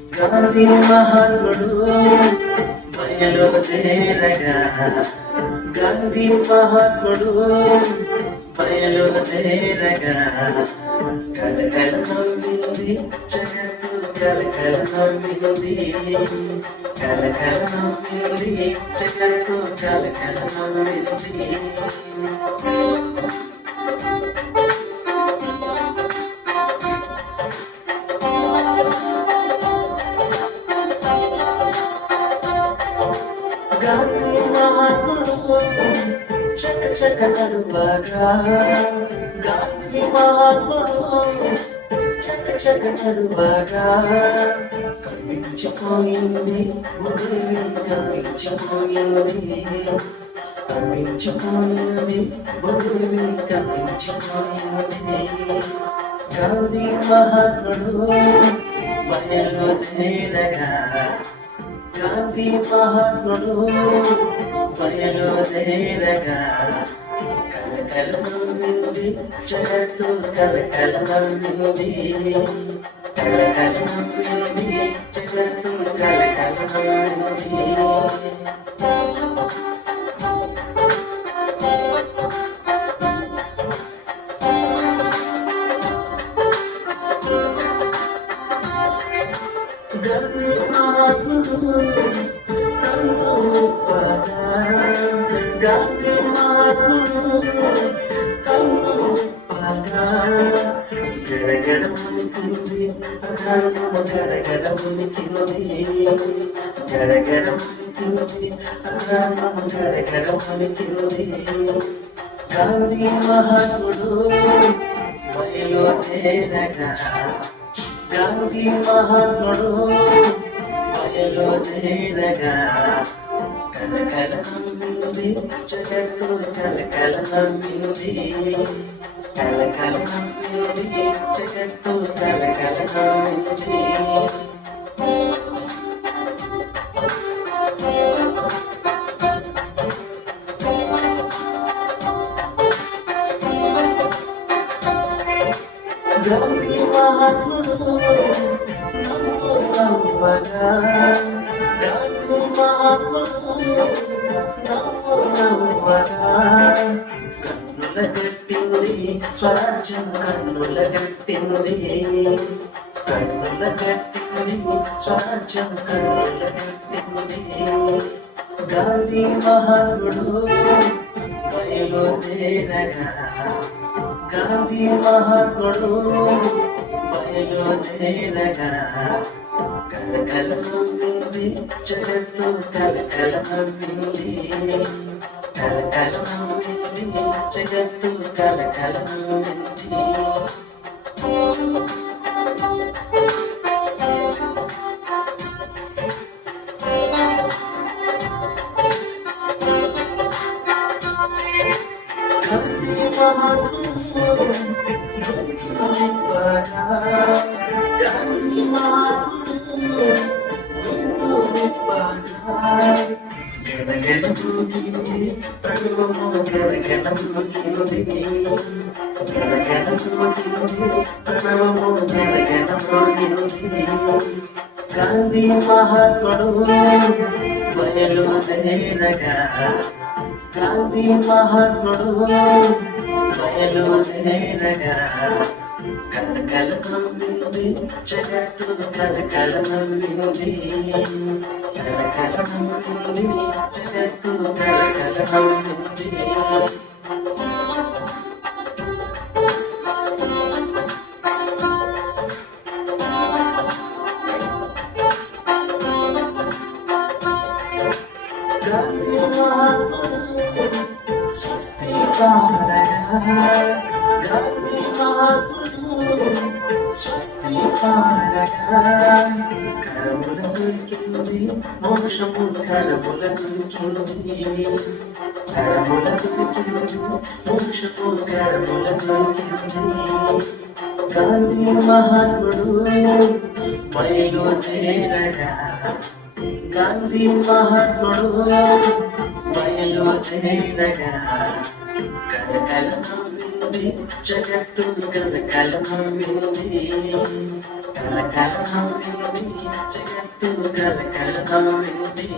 గాంధీ మహాత్ముడు బయలు తేరగా, గాంధీ మహాత్ముడు బయలు తేరగా, కలకల నవ్వింది జగత్తు, కలకల నవ్వింది, కలకల నవ్వింది జగత్తు, కలకల నవ్వింది. గాంధీ మహాత్ముడు చక చక నడువగా, గాంధీ మహాత్ముడు చక చక నడువగా, కమ్మించిపోయింది ఉదయం, కమ్మించిపోయింది, కమ్మించిపోయింది ఉదయం, కమ్మించిపోయింది. గాంధీ మహాత్ముడు బయలు తేరగా, గాంధీ మహాత్ముడు బయలు తేరగా, కలకల నవ్వింది జగత్తు, కలకల నవ్వింది, కలకల నవ్వింది జగత్తు, కలకల నవ్వింది. గాంధీ మహాత్ముడు కన్నుప్పగా, గాంధీ మహాత్ముడు కన్నుప్పగా, గడగడ ఉనికింది అధర్మము, గడగడ ఉనికింది, గడగడ ఉనికింది అధర్మము, గడగడ ఉనికింది. గాంధీ మహాత్ముడు బయలు తేరగా, గాంధీ మహాత్ముడు బయలు తేరగా, కలకల నవ్వింది జగత్తు, కలకల నవ్వింది, కలకల నవ్వింది జగత్తు, కలకల నవ్వింది. గాంధీ మహాత్ముడు నవ్వగా, గాంధీ మహాత్ముడు నవ్వగా, కన్నుల గట్టింది స్వరాజ్యం, కన్నుల గట్టింది, కన్నుల గట్టింది స్వరాజ్యం, కన్నుల గట్టింది. గాంధీ మహాత్ముడు బయలు తేరగా, గాంధీ మహాత్ముడు బయలు తేరగా, కలకల నవ్వింది జగత్తు, కలకల నవ్వింది, కలకల నవ్వింది జగత్తు, కలకల నవ్వింది. గాంధీ మహాత్ముడు విప్పగా, గాంధీ మహాత్ముడు విప్పగా, గడగడ దూకింది ప్రణవము, గడగడ దూకింది, గడగడ దూకింది ప్రణవము, గడగడ దూకింది. గాంధీ మహాత్ముడు బయలు తేరగా, గాంధీ మహాత్ముడు బయలు తేరగా, కలకల నవ్వింది జగత్తు, కలకల నవ్వింది, కలకల నవ్వింది జగత్తు, కలకల నవ్వింది. గాంధీ మహాత్ముడు స్వస్తి పాడగా, గాంధీ మహాత్ముడు స్వస్తి పాడగా, కరముల దొరికింది మోక్షము, కరముల దొరికింది, కరముల దొరికింది మోక్షము, కరముల దొరికింది. గాంధీ మహాత్ముడు బయలు తేరగా, గాంధీ మహాత్ముడు బయలు తేరగా, కలకల నవ్వింది జగత్తు, కలకల నవ్వింది, కలకల నవ్వింది జగత్తు కలకల నవ్వింది